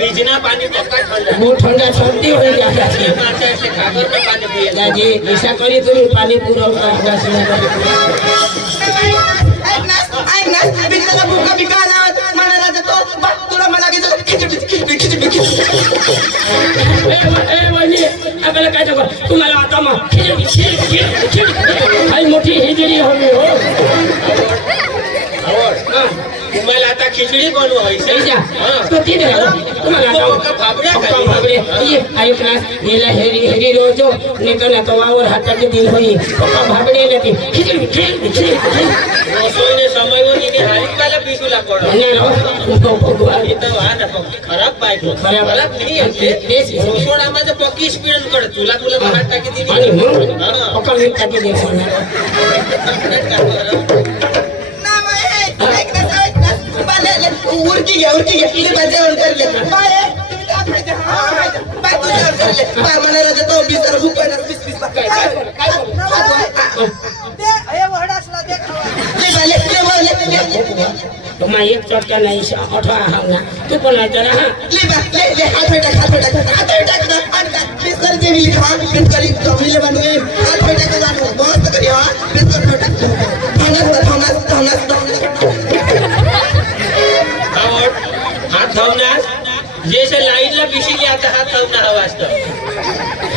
फ्रिजना पानी पक्का ठंडा वो ठंडा सर्दी हो जाता है माता ऐसे खाकर में पानी पिए दादी ऐसा करी तुम पानी पूरा का सुना बिचारा भूखा बिका जावत मनाला जातो तुला मला की खिचडी ए वहिनी आपल्याला काय नको तुम्हाला आता मग खिचडी मोठी हिजडी हवी हो तुम्हाला आता खिचडी बनवू व्हायची तो ती दे तुम्हाला भाबडे ये आयो क्लास नीला हेरी रोजो निकल तो वावर हाताचे दिन होई पप्पा भाबडे लेती खिचडी रसोईने समयवर इने हालिकाला पिसूला पडो नाही रो भगवान इथं वाहन पक्की खराब बायको खराब नाही तेच रसोडामध्ये पक्की स्पीड कर तुला बाहेर टाकी दिली आणि मग पक्का मी टाकी दे उरकी घ्या इतली जेवण करले बाय मनाला जातो बिचारा भूक तुम्हा एक चटका नाही 18 हा ना तू पण जरा हा हात टाक बिस्तर जेवली खा बिस्तर जमले बनवे हात टाक मस्त करी हा बिस्तर हात धावणार जैसे लाईटला पिशीली आता हात धावणार हवा असतं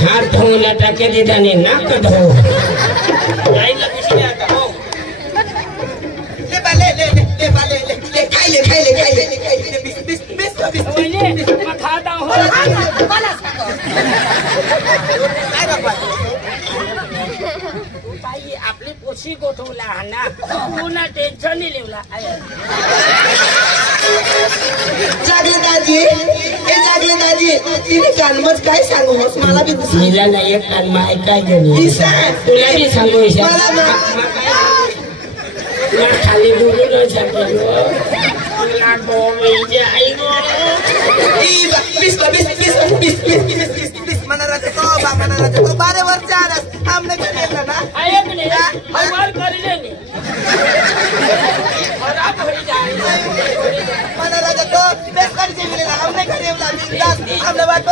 हात धुवून टाके देताने नाक धुवू लाईटला पिशीली आता हो आपली पोशी गोठवला ना पुन्हा टेन्शन नाही लिवला जागले दाजी तिने कानमच काय सांगू मला बी तिला नाही एक कान माय काय घेऊन तुला बी सांगू खाली बोलू बारे वर्ष हमने ना हमने हमने बात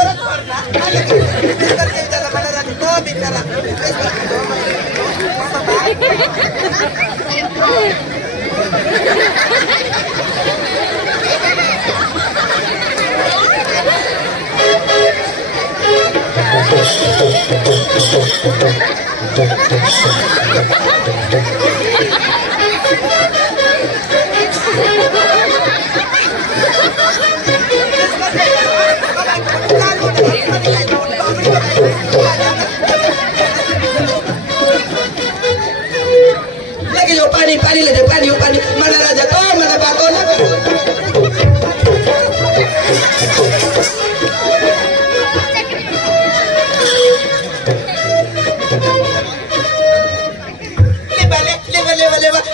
लगे जो पानी ले दे पानी मना राजा तो मना बातो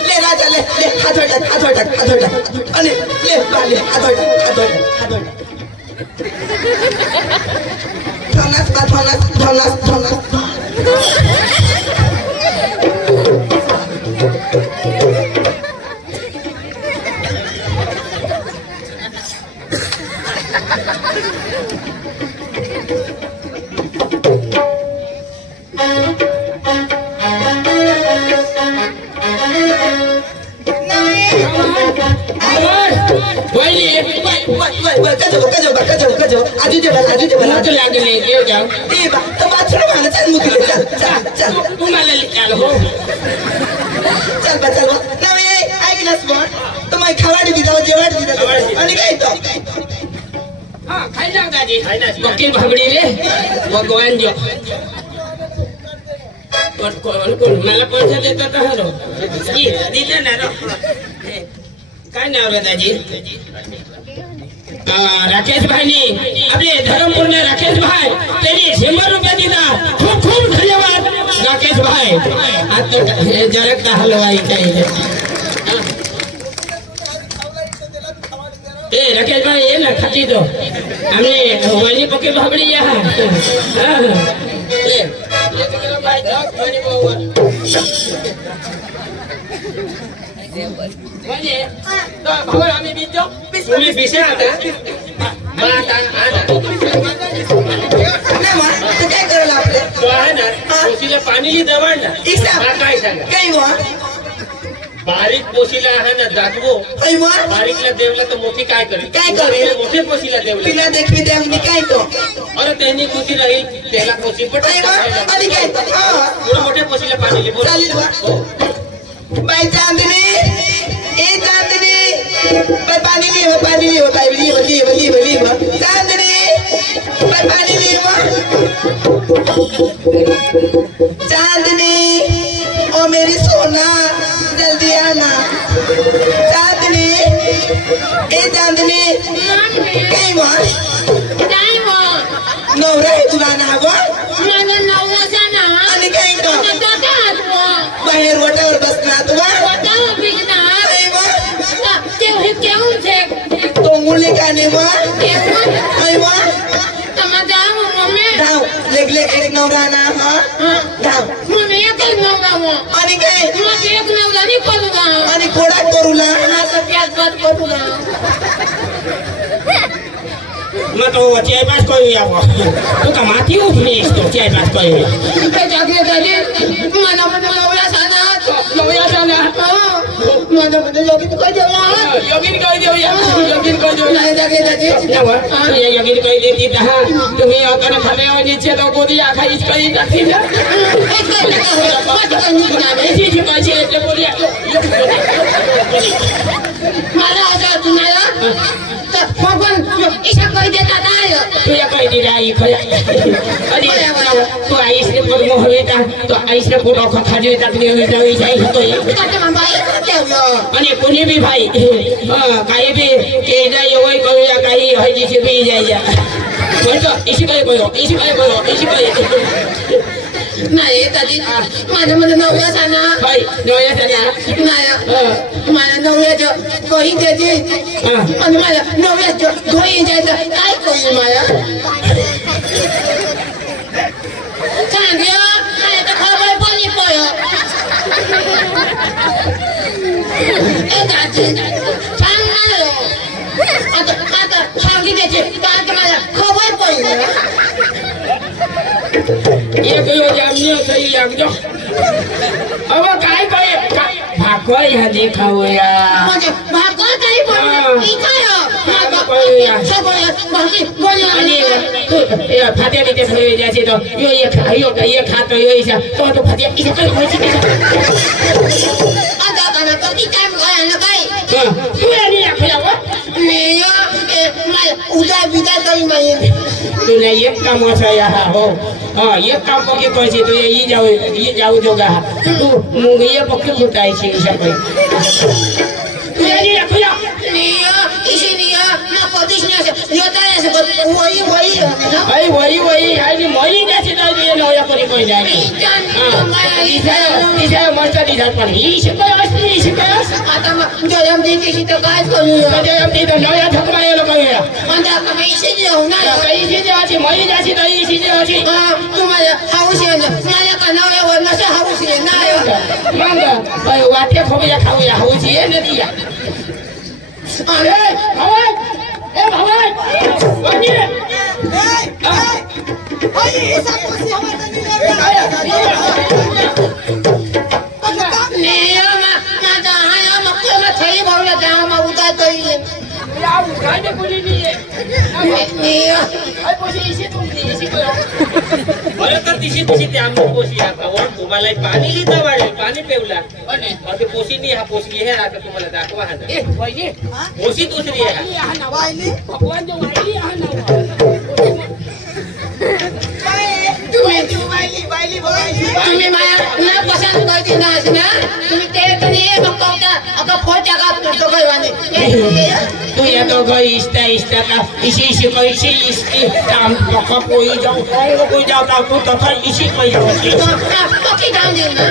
ले राजा ले हाथ हटा अरे ले पानी हाथ हटा थोनस आजू जे बला तो लागले घेऊ जाऊ ए बा तो बाथरूम आना चल मुकले चल तुम्हाला चाल हो चल नवे ऐकलंस पण तुम्ही खवाडी दिला जेवाड दिला आणि काय तो हां खाई ना दादी बकील भाबडी रे भगवान जो कोण मला पैसा देता का रो दिले ना रो काय नाव रे दादी राकेश भाई आपले धर्मपूर्ण राकेश भाई त्यांनी 100 रुपये दिला खूप धन्यवाद राकेश भाई आता जरा का हलवाई चाहिए ए राकेश भाई ये ना खाती दो हमने वाली पके भाबड़ी यहाँ आता आना ना मां तो काय करायला आपले तो आहे ना पोशीला पाणी ली दवाड ना इसा काय सांगा काय मां बारीक पोशीला आहे ना दाखवो काय मां बारीकला देवला तर मोठी काय करेल काय करेल? मोठे पोशीला देवला तिला देखवी दे म्हणजे काय तो अरे त्यांनी खुशी राहील त्याला पोशी पण काय मां आणि काय हा मोठ्या पोशीला पाणी ली बोल चालेल बा बाई चांदनी ए चांदनी बाई पाणी ले पाणी ले बाई ली चांदनी बाई पाणी ले चांदनी ओ मेरी सोना जल्दी आना चांदनी ए चांदनी काय मां नवरा आहे तुला ना गो आणि काय तो बाहेर वाटावर बसला तुला तो मुली का नाही मग धाव लेग लेग एक नवरा ना हा धाव आणि काय आणि कोडा करूला मग तो चाय पास करूया बुवा तू का माती उठलीस तो चाय पास करूया योगीन कही देती तहा तुम्ही अतन खाने और नीचे तो गोदी आखा इस कही करती ना ऐसी झुकाई એટલે બોલ્યા मारा आजा तुम्हाला तर भगवान ईशा कही देता काय तू या कही दी राई खया अरे तो आईसने पर मोहवेता तो आईसने फोटो खाजो तकली होई जाई जाई तो काटे माई केवलो आणि कोणी बी भाई काही बी केदा येवई करूया काही होई दिसे बी जाई जा बोलतो इशी काय नाही कधी माझ्या मध्ये नवऱ्या साना भाई नवया साना नाही मला नवऱ्याचं कही द्यायची आणि मला नवऱ्याचं घरी द्यायचं काय करू मला सांग्या मला तर खबर पडली पड सांगणार आता सांगी द्यायची कारण मला खबर पडली एक यो जामनी सही लाग जो अब काय काय भाकवा यहाँ देखाओ या म्हणजे भाकर काही पण इकायो आणि फाट्या नीचे फळे जायचे तो यो ये खातो यो इसा तो फाट्या इसे काय व्हायची आता kana कधी टाइम करायला काय तू आणि आपल्यावर मी मला उद्या बिदा तरी माहिती तुला एक काम असा या हो एक काम पक्के पैसे तू ये जाऊ जोगा तू मुंग ये पक्के फुटायची सकाळी तू आणि आपल्या निया इशी निया ना कधीच नाही असं येता असं वही वही आणि मई जायची नाही नवया कोणी कोई नाही तिथे मस्त दिसत पण ही शिकाय आता मग जयम देते तर काय करूया जयम देते नवया ठकवायला करूया म्हणजे आता मी इशी होणार काही शिजायची मई जायची नाही शिजायची तुम्हाला हाऊस येणं मला का नव्यावर नसं हाऊस येणार मग वाटे खोबऱ्या खाऊया हाऊस ये नदी या अरे भावाई ए भावाई वाणी पोशी तुम्हाला पाणी लिहिता वाढेल पाणी पेवला ते पोशी नाही हा पोशी हे आता तुम्हाला दाखवा हा पोशी दुसरी आहे तुम्ही मला पसंत करते ना तुम्ही ते आता फोटो का तू या तो इष्टा का इसी कैसी इसकी काम पक्का कोई जाओ तू तो इसी कोई पक्की डाल देना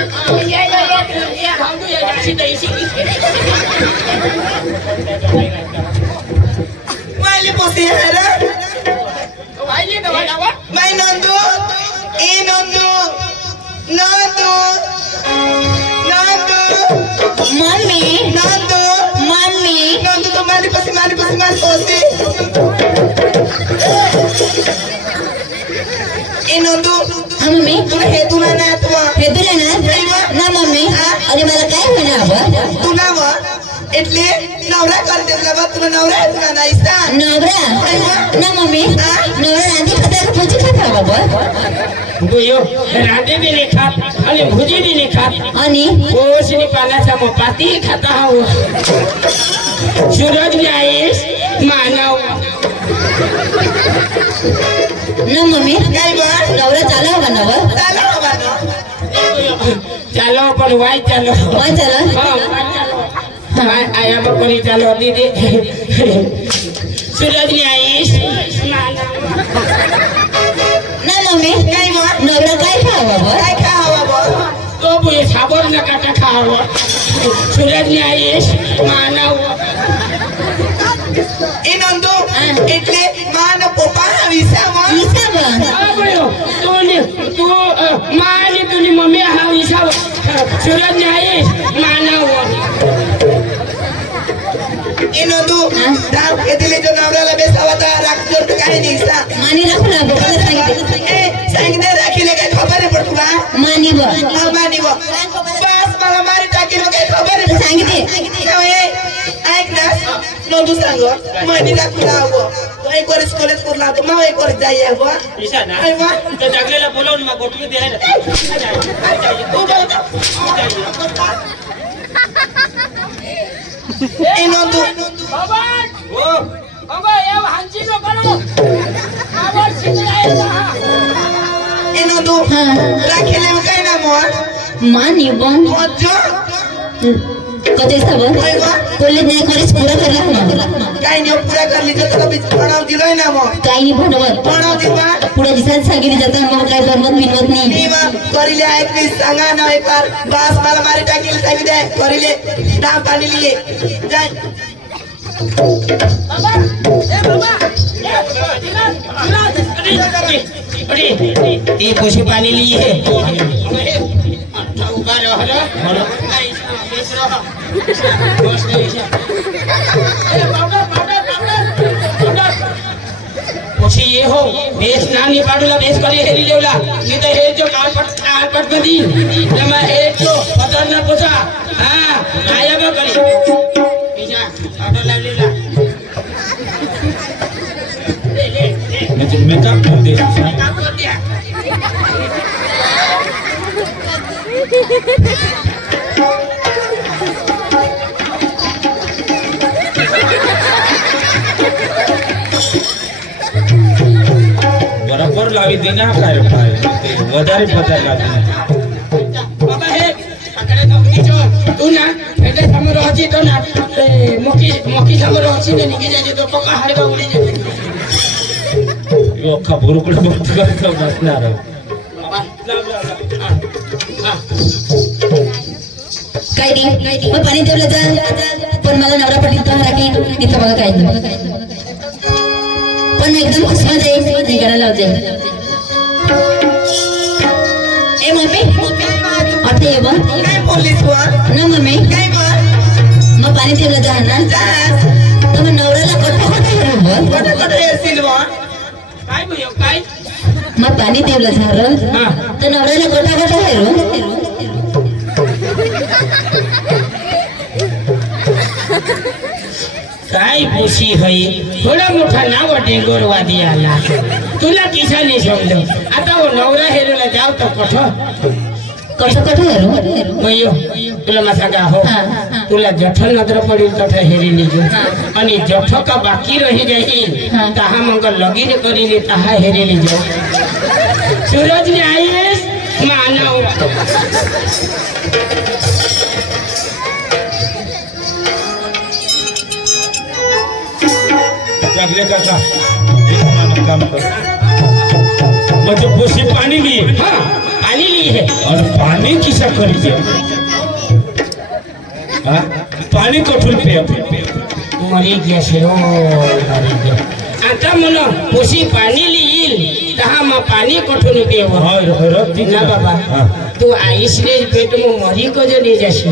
वाली पोसी है रे मैं नंदू ए नंदू मम्मी नंदू मम्मी तो मारी पोसी तुला नात व हे तुला ना मम्मी अरे मला काय होणार तुला व એટલે નવરા કરી દેલા બા તું નવરા તું નાઈસા नवरा ना मम्मी नवरा रांधी खाता का पूछी खाता बाबा गोयो राधे भी नहीं खात आणि भुजी भी नहीं खात आणि ओशनी पालाचा मोपाती खाता हो सूरज भी आईस मानव ना मम्मी काय बा नवरा चाला होगा नव ચાલો બા ચાલો પણ વાય ચાલો वाय चला हाँ वाय चालो आया बकरी चालो दीदी सूरज भी आईस ना मम्मी काय बा नवरा काय खावा बाबा काय खावा बा तो बुए साबर न काटा खाओ सूरज भी आईस मानव એ નંદુ એટલે માન પપ્પા વિસાવા हिसाब तू मानी तुझी मम्मी हा विसाव सूरज नाही मानव એ નંદુ રામ કેદલે જો નવરાલા બેસાવા તા રાખજો તો કાઈ નહીં સા मानी राखू ना बाबा सांगितले એ सांगदे રાખીલે काय खबर आहे पडतुला मानी बा मानी व बस मला मारी टाकीलो काय खबर आहे सांगितले ऐक ना नंदू सांग मानी टाकूला हवं तो एक वर्ष कॉलेज करला तो मग एक वर्ष जाई हवं ईशा ना काय वा तर जगलेला बोलवून मग गोठवी द्यायला ए नंदू हो ए नंदू राखीले काय ना मोर मानी बन मज्जो कते सब काय वा कॉलेज नाही कॉलेज पूरा करला ना काय नाही पुरा करली तर तुला बीच पडाव दिलोय ना मग काही नाही बनवत पडाव दिवा पुढे दिसायला सांगितले जातात मग काय बनवत बिनवत नाही मी मग करिले ऐक नाही सांगा ना एक बार बस मला मारी टाकील सांगितले करिले नाम पाणी लिए जाय ये पशु पानी ली है पक्षी ये हो बेस ना नहीं पाडूला बेस करी हेरी लेवला नहीं तो हे जो कालपट में दी लमा हे जो पदर ना पोसा हाँ आया बा करी पीछा पाडो लाव लेवला मेकअप कर दे मेकअप कर दिया बरोबर लावी देना काय पाय ते वधारे पदार लावी बाबा हे पकडे नोकरी जो तू ना એટલે સમરો હતી તો ના મોકી સમરો હતી ને નીકળી જાય તો પકા હાડવા ઉડી જાય यो अख्खा भुरुकड बघत करतो बसणार बाबा काय नाही मग पाणी ठेवलं जा पण मला नवरा पटीत तर राखी इथं बघा काय नाही पण एकदम खुशमत आहे निघायला लावते ए मम्मी आता ये बघ काय बोललीस वा ना मम्मी काय बा मग पाणी ठेवलं जा ना तर मग नवऱ्याला कोठा कोठा बघ कुठे कुठे येशील वा काय भयो काय मग पाणी ठेवलं झालं तर नवऱ्याला कोठा कोठा हेरू काय खुशी होई थोडा मोठा नाव डेंगोरवादी आला तुला किशाने समजलं आता वो नवरा हेरेला जाव तर कोठं कोठा कोठा हेरू मयो तुला मासागा हो तुला जठ नजर पडेल तठा हेरी लिजो आणि जठ का बाकी रही जाईल ताहा मंग लगीन करीले ताहा हेरी लिजो सूरज ने आईस मानव चांगले काका एक मानव काम कर म्हणजे पोशी पाणी ली हाँ पानी ली है और पानी किसा करी हाँ पानी कठोर पे मरी गया से ओ मरी गया आता मनो पोशी पानी लील तहा म पानी कोठून पेव ना बाबा तू आईस रे पेट में मरी को जो ले जाशी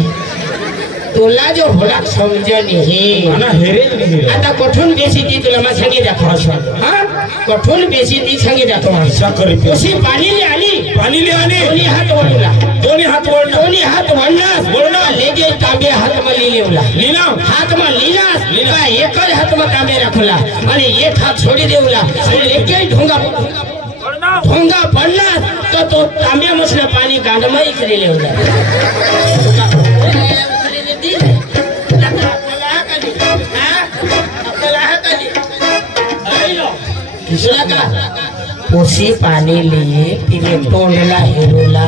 तुला जो होडा समजन हे मला हेरे नाही आता कुठून बेसी ती तुला मला सांगे दाखव हा कुठून बेसी ती सांगे दाखव अशा करी उशी पाणी आली दोन्ही हात वळला दोन्ही हात वळणं दोन्ही हात वळला लेगे तांबे हात में लीला हाथ में लीला एक हाथ में तांबे रखला आणि एक हात छोड़ी देवला आणि एक ढोंगा पडला तो तो तांब्या मसले पाणी गांडमा इकडे लेवला उसी पानी लिए तिने तोंडला हेरोला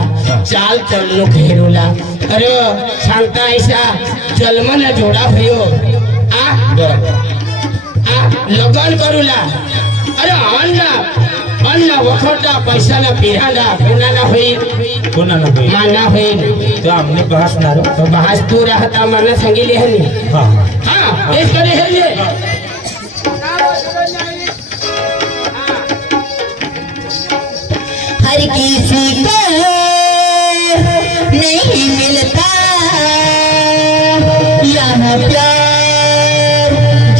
चाल चलनुक हेरोला अरे सांगता ऐसा जन्मना जोडा भयो लगन करूला अरे अन्न वखरदा पैसा ना पिरादा कोणाला होईल माना होईल तो आमने बहसणार तो बहस तू राहता मला सांगितले हनी हा तेच करे हे हर किसी को नहीं मिलता यहाँ प्यार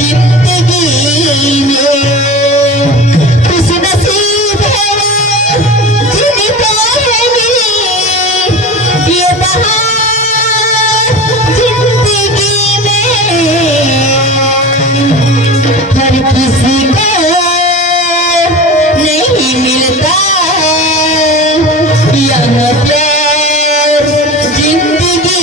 जिंदगी में खुश नसीब है जिनका है मिली ये बहार जिंदगी में हर किसी को नहीं मिलता यहाँ प्यार जिंदगी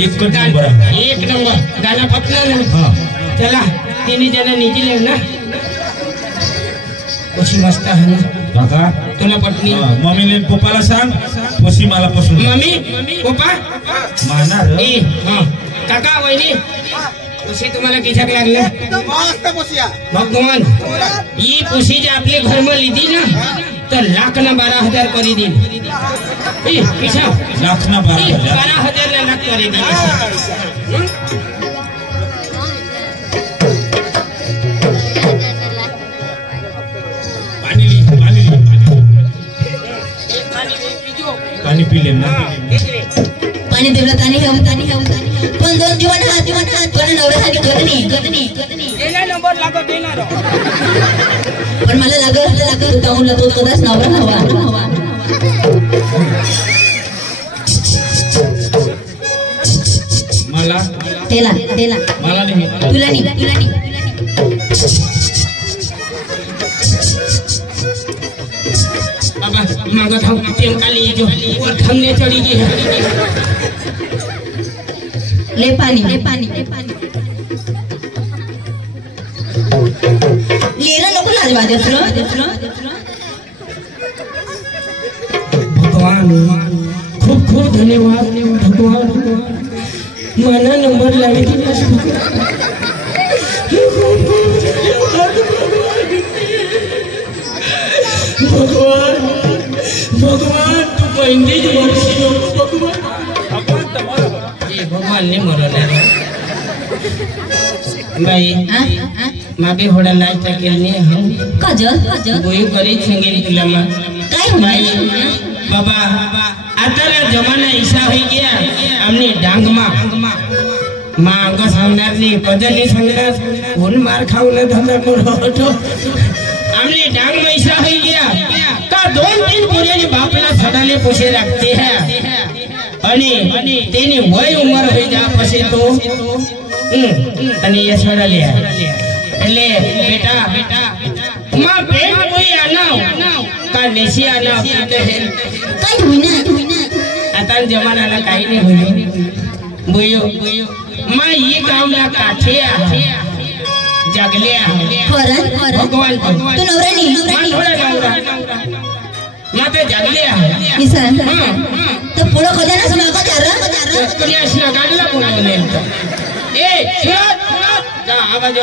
एक नंबर गाना पटला ना चला तीन जना नीचे ले ना कशी मस्त आहे ना काका तुला पत्नी मम्मीने पप्पाला सांग पशी मला पसंत मम्मी पप्पा मारणार काका वहिनी पुशी तुम्हाला किशाक लागलं मस्त पोसिया भगवान ही पुशी जे आपले घर में लीधी ना तो लाख ना 12,000 करी दी किशा लाख ना 12,000 लाख करी दी पाणी पिले ना पाणी देवला तानी हवं पण दोन जीवन हात पण नवऱ्यासाठी गदनी देना नंबर लागो देणार पण मला लागत ताऊला तो कदाच नवरा हवा मला तेला तेला मला नाही तुला नाही बाबा मागत हम टेम काली जो और हमने चढ़ी की ले पानी लेरा नको लाजवा दुसरं भगवान खूप खूप धन्यवाद भगवान मला नंबर लावे भगवान भगवान तू पहिंदी वर्षी भगवान ने मरला भाई मागे होड़ा लाज केलने हम काजल गोई करी छंगेरी तुला मा काय भाई बाबा आता ना जमाना ऐसा हो गया हमने डांग माँ अंग सांगणार नहीं पदर नहीं सांगणार कोण मार खावला धंदा करो हमने डांग में ऐसा हो गया का 2-3 पुराने बापला सडाले पोसे रखते हैं आणि तेनी वय उमर होई जा पसे तो आणि ये सडाले એટલે बेटा मां पेट कोई आना का नेसी आना कहते हैं काय होईना आता जमानाला काही नाही होईल बुयो मां ये गावला काठे जगले खरं भगवान तू नवरा नाही मां ते जगले किसान तो पुढं खोद्याना समाको चार तुझी अशी गाडला बोलवले ए जा आवाज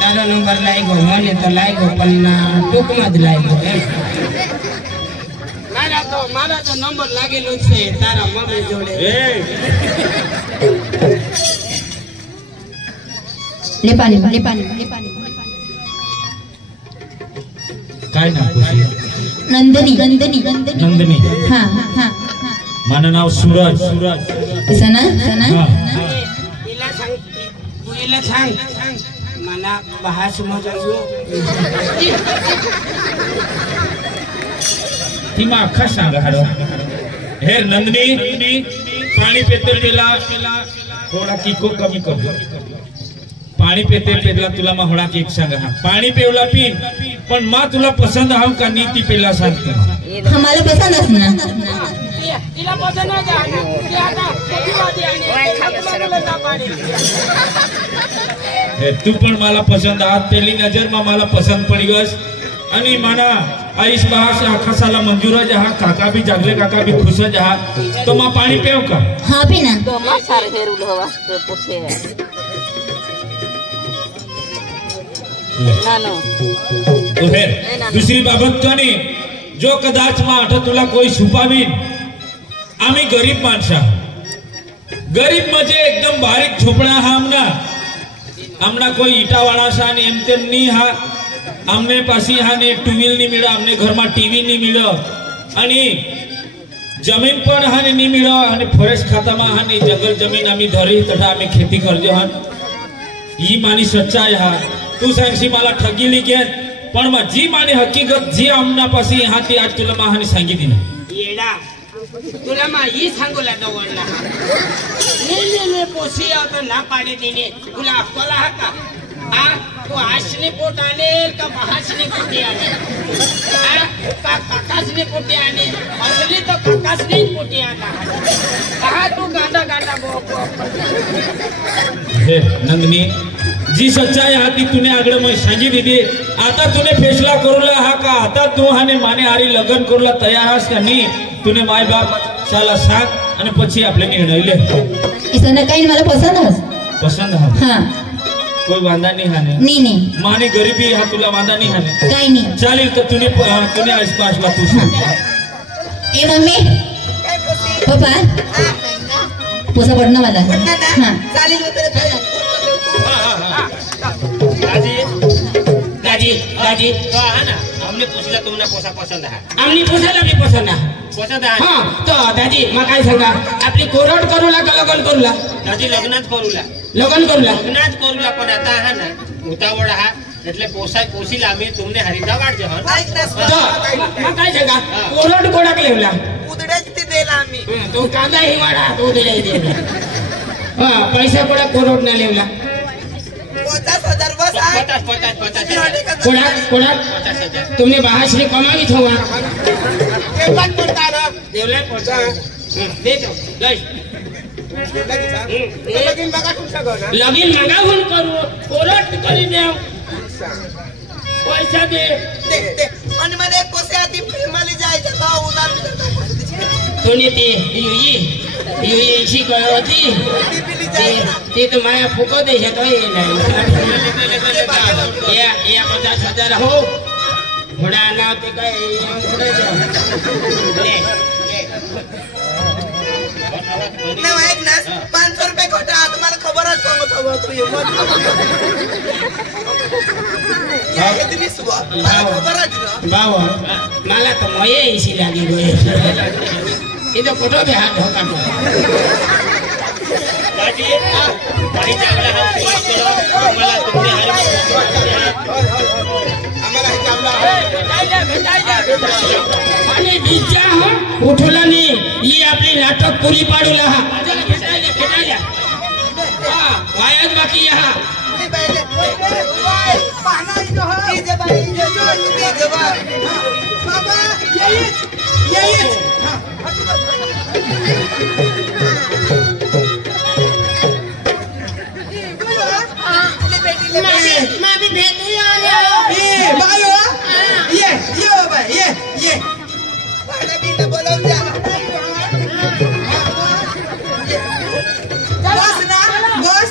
तारा नंबर लायगो મને તો લાયગો પણ ના ટૂંકમાં જ લાયગો મારા તો નંબર લાગેલો છે તારા મમ્મી જોડે ले पानी काय नाव तुझे? नंदिनी हां माझं नाव सूरज सना हा पुरीला सांग मला बहा समजायो ती मग अख्खा सांगा हॅलो हे नंदिनी पाणी पेते पेला थोडा किको कमी कर पाणी पेते पेला तुला मग होडा केक सांगा हा पाणी पेवला पी पण मा तुला पसंद हाव का नीती पेला सांगतो हमारा पसंद असना तिला पसंद आहे का ती आता कधीवादी आहे हे तू पण मला पसंद आहात पहिली नजर मा मला पसंद पडी गस आणि माना आईश बहा से आखा साला मंजूर जहा काका भी जागले काका भी खुश जहा तो मा पानी पेव का हां भी ना तो मा सारे हेर उल हवा तो पोसे है ना नो तो फिर दुसरी बाबत कनी जो कदाच मा आठ तुला कोई छुपावीन आम्ही गरीब माणसा गरीब म्हणजे एकदम बारीक झोपडा हा आमना कोई ईटावाड़ा सा ने एम तेम नहीं हा हमने पासी हा ने टू व्हील नहीं मिला हमने घर में टीवी नहीं मिला आणि जमीन पण हा ने नहीं मिला आणि फॉरेस्ट खाता में हा ने जंगल जमीन आम्ही धरी तथा आम्ही खेती करजो हा ही मानी सच्चाई हा तू सांगशी मला ठगीली के पण मग जी मानी हकीकत जी आमना पासी हा ती आज तुला मा हाने सांगितली ना येडा तुला मा ही सांगोला दवडला ने पोसी आता ना पाडी दिने तुला अक्कल हा का आ तू आशने पोट आले का महाशने पोटी आले आ का काकासने पोटी आले असली तो काकासने पोटी आला कहा तू गांडा बो हे नंदिनी जी सच्चाई हाती तूने आगळे मग सांगितली दी आता तूने फैसला करूला हा का आता तू हाने माने हारी लग्न करूला तयार हास का नहीं तूने माय बाप साला सांग आणि પછી આપણે निर्णय ले इसने काही मला पसंद हा हां कोई वांदा नहीं हाने नहीं माने गरीबी हा तुला वांदा नहीं हाने काही नाही चालेल तर तूने आसपास ला तू ए मम्मी पापा पोसा पडना मला हां चालेल दादी तो हा ना हमने पूछला तुमने पोसा पसंद है हमने पूछला भी पसंद है हां तो दादी मग काय सांगा आपली कोरड करूला का लग्न करूला दादी लग्नच करूला पण आता हा ना उतावळ हा એટલે પોસી લામે तुमने हरिता वाट जहर तो मग काय सांगा कोरड कोडाक लेवला उदड्याच ते देला आम्ही तो कांदा हिवाडा तो उदडे दे हाँ पैसा कोड़ा करोड़ ना लेवला 50,000 बस आहे. 50 कोड़ा कोड़ा तुमने बाहर से कमाई थोड़ा ते पण म्हणता ना. देवला पैसा दे दो ले लगीन बघा तुमचं घर. लगीन मंगावून करू कोरट करी देव पैसा दे ते आणि मध्ये कोसे आधी प्रेमाली जायचं का उधार तोने ते ये इसी करो होती ते तो माया फुको दे तो ये नहीं या 50,000 हो घोड़ा ना ते का घोड़ा ना एक ना 500 रुपये खोटा तुम्हाला खबरच कोण होतो या इतनी सुबह मला खबरच ना बाबा मला तो मोये इसी लागी गए इधर फोटो भी हाथ धोका दादी गाडी चांगला हा सुरुवात करो मला तुमचे आम्हाला हे कामला आणि बिजा हो उठला नाही ही आपली नाटक पुरी पाडूला हा भेटायला हा वायाच बाकी हा मामी भेटूया बोलवून द्या. बस ना बस.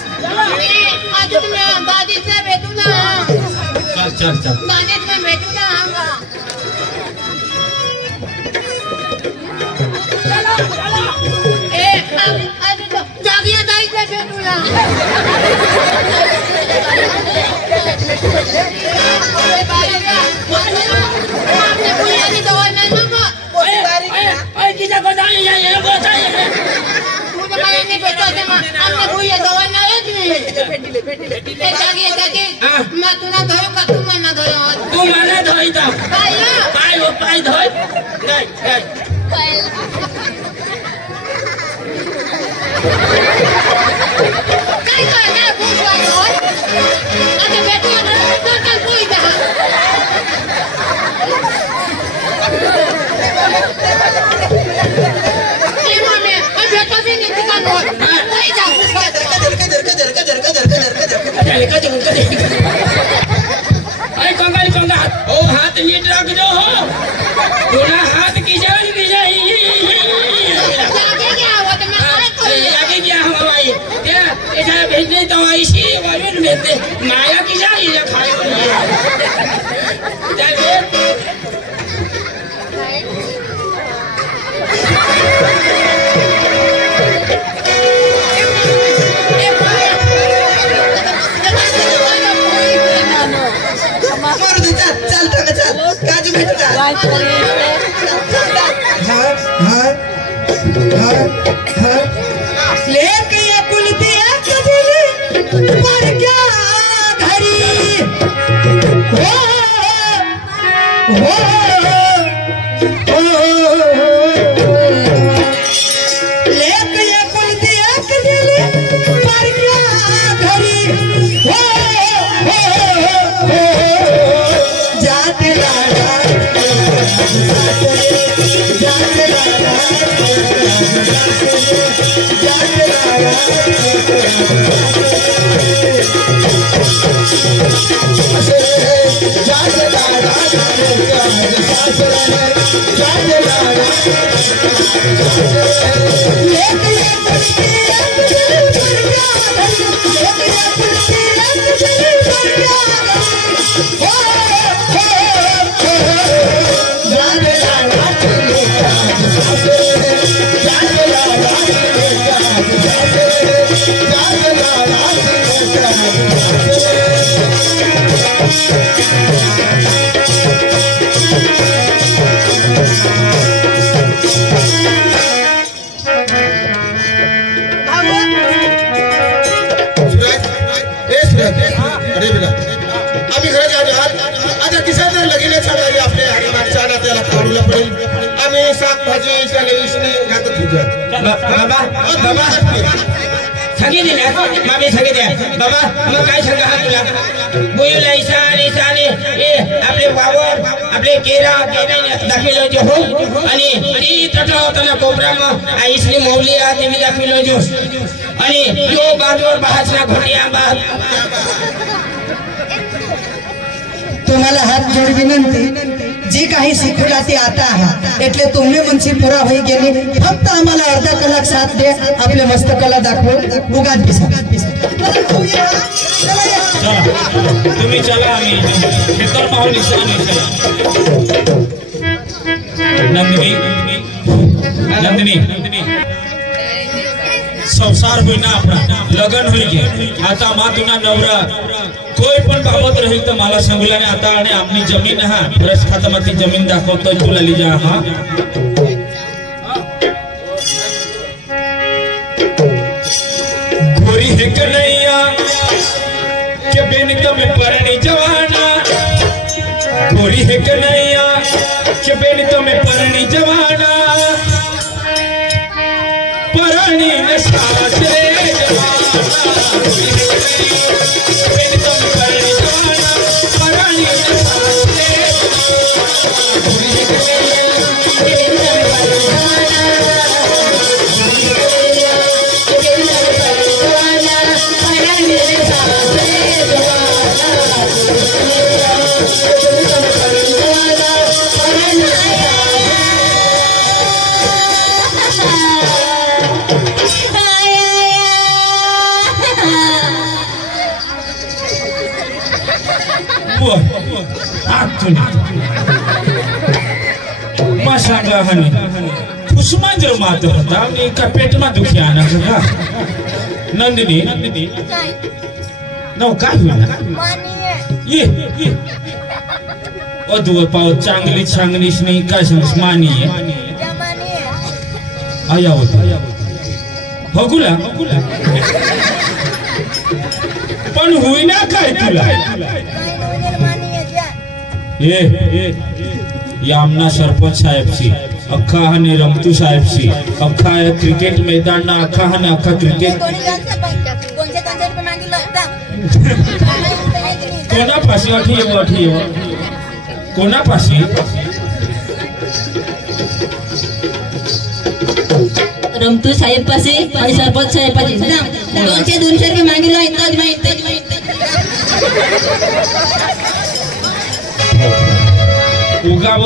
आज तुम्ही बाजीचा भेटू ना चल बाजीत में भेटू ना आज जागिया जायचं भेटू ना आपने पुण्याची दवा नाही मग ओए किसा को जाने ये को चाहिए तुझे काय नाही भेटत आपने भूया दवा नाही भेटले जागी मैं तुला धरू का तू मला धरू तू मला धोई तो काय पाय धोई नहीं काय काय पूछवाय हो आता भेटू ना चल कोई जा ए मम्मी अबे तो भी नहीं दुकान हो कोई जा अरे कंगा ओ हाथ नीट रख दो हो थोड़ा हाथ की जाए जागे क्या हुआ तो मैं काय करूं आगे क्या हम भाई क्या ऐसा भेजने तो ऐसी वायरल भेजते माया की जाए खाए काजू भेटू लेके ये कुलती पर क्या धरी लेके ये कुलती पर क्या धरी जाते लाडा जाते लाडा जाते लाडा आम्ही घरी आता किसान लगीने छाडायला आपले हरिमानच्या नात्याला काढूला पडेल आम्ही शाकभाजी इसने घातत होतो बाबा सांगितली ना मामी सांगितल्या बाबा मग काय सांगा हा तुला बोईला ईशान ईशान ए आपले वावर आपले केरा दाखविलो जो हो आणि ती तटवतला कोपरामा आईसनी मौली आ ते मी दाखविलो जो आणि यो बाजूवर बहासना घोटिया बात तुम्हाला हात जोड विनंती जी काही शिकवला ते आता आहे એટલે तुम्ही मनसी पुरा होई गेली फक्त आम्हाला अर्धा कलाक साथ दे आपले मस्तकाला दाखवून उगाच पिसा तुम्ही चला आम्ही खेतर पाहून निशान नंदिनी नंदिनी संसार होईना आपला लग्न होईल आता मा तुना नवरा कोई पण बाबत राहील तर मला सांगूला नाही आता आणि आपली जमीन हा रस खातामाती जमीन दाखवतो तुला लिजा हा गोरी है कन्हैया के बेन में परणी जवाना गोरी है कन्हैया के बेन में परणी जवाना परणी न सासरे जवाना बेन में परणी जवाना परणी न सासरे गोरी है कन्हैया के बेन में परणी जवाना सांगा हनी कुसुमा जर मात होता आणि का पेट मा दुखी आना का नंदिनी नव काय होईना ये ओ दुव पाव चांगली चांगलीच नाही काय सांगस मानी आहे आया होता बघूला पण होईना काय तुला ये यामना सरपंच साहेब सी अख्खा हने रमतू साहेब सी अख्खा क्रिकेट मैदान ना अख्खा हने अख्खा क्रिकेट कोणा पाशी अठी कोणा पाशी रमतू साहेब पासे आणि सरपंच साहेब पासे ना 200 रुपये मागितलं इतकंच माहिती उगाव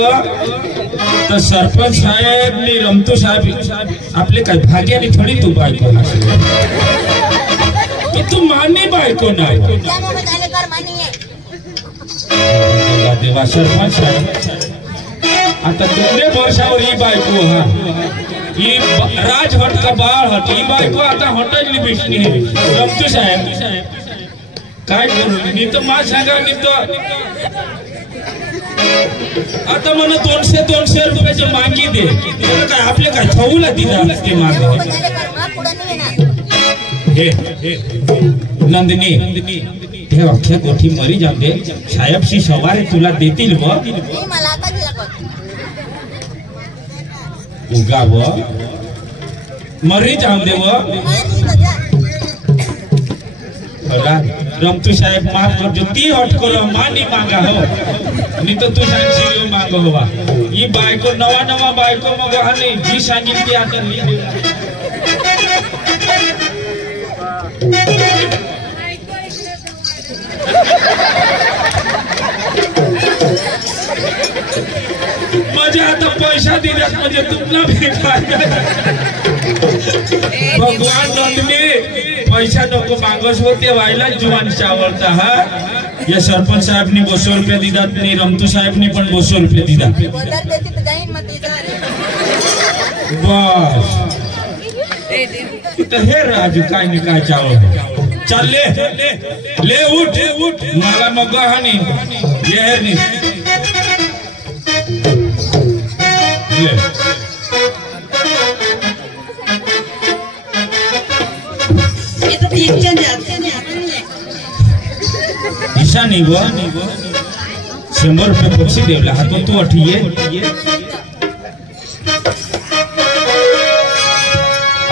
तर सरपंच साहेब ने रमतो साहेब आपले काय भाग्याने थोडी तू बायको की तू मानी बायको नाही देवा सरपंच साहेब आता तुमने वर्षावर ही बायको हा ही राजहट का बाळ हट ही बायको आता हॉटेल बिसनी रमतो साहेब काय करू मी तर मा सांगा मी तर आता मला 200 रुपयाची मागी दे काय आपले काय खाऊला दिला ते माग हे नंदिनी ते अख्ख्या गोठी मरी जाते साहेबशी सवारी तुला देतील व उगाव मरी जाऊ दे व रमतू साहेब माफ कर जो ती हट करो मानी मांगा हो नहीं तो तू सांगशील मांगो हवा ये बायको नवा बायको मग हाने जी सांगितली आता ली मजा आता पैसा दिल्यास म्हणजे तुमला भेटायला भगवान नंदनी पैसा नको मागस होते व्हायला जुवानचा आवडता हा या सरपंच साहेब ने 200 रुपये दिला आणि रमतू साहेब ने पण 200 रुपये दिला बस तर हे राजू काय नाही काय चावळ चल ले उठ मला मग हानी येहरनी ले ईशा नहीं गो 100 रुपये बक्षी देवला हातून तू अठीये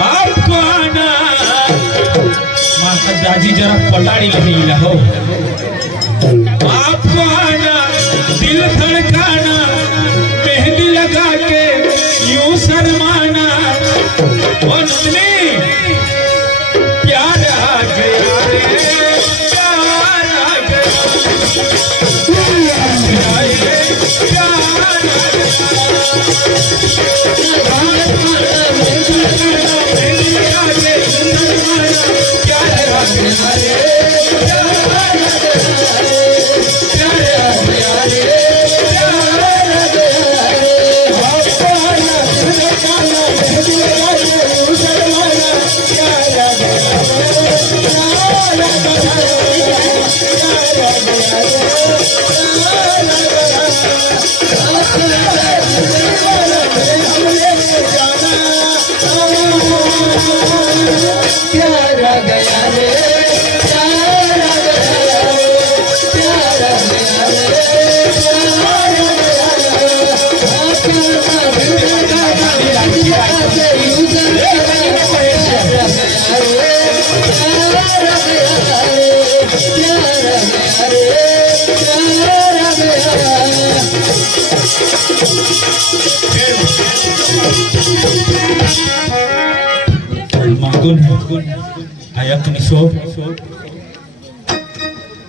आपको आना दाजी जरा पटाड़ी लगी हो आपको आना दिल धड़काना मेहंदी लगा के यूं शर्माना और नंदनी प्यार आ गया रे प्यार आ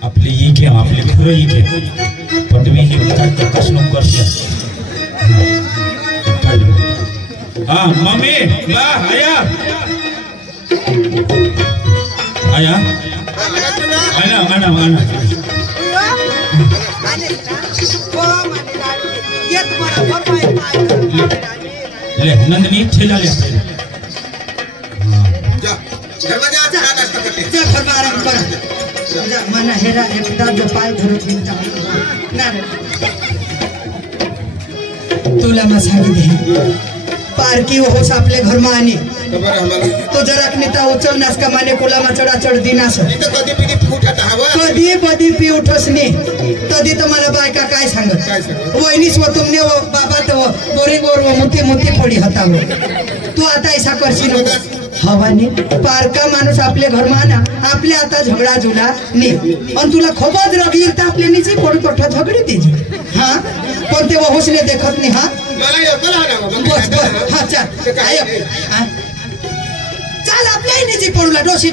आपले इथे आपले खरं इथे पटवी हे प्रश्न करते हाँ मम्मी बा आया आया आना आना आना ले नंदनी ठेला ले घर में आराम कर मना हेरा एकदा जो पाय धरून चिंता ना रे तुला मग सांगितले पारकी होस आपले घर में आनी तो जरा नेता उचल नास का माने कोला मा चढा चढ दिनास कधी कधी पी उठसनी तधी तर मला बायका काय सांगत वहिनी स्वतुमने बाबा तो बोरिंग वर मुती मुती पडी होता तू आता ऐसा करशील हवाने पारका माणूस आपले घर माना आपले आता झगडा जुला ने आणि तुला खोबच रगील तर आपले निची पड पठ झगडी तीज हां पण ते होसले देखत नाही हां बस बस हां चल आय चल आपल्या निची पडला डोशी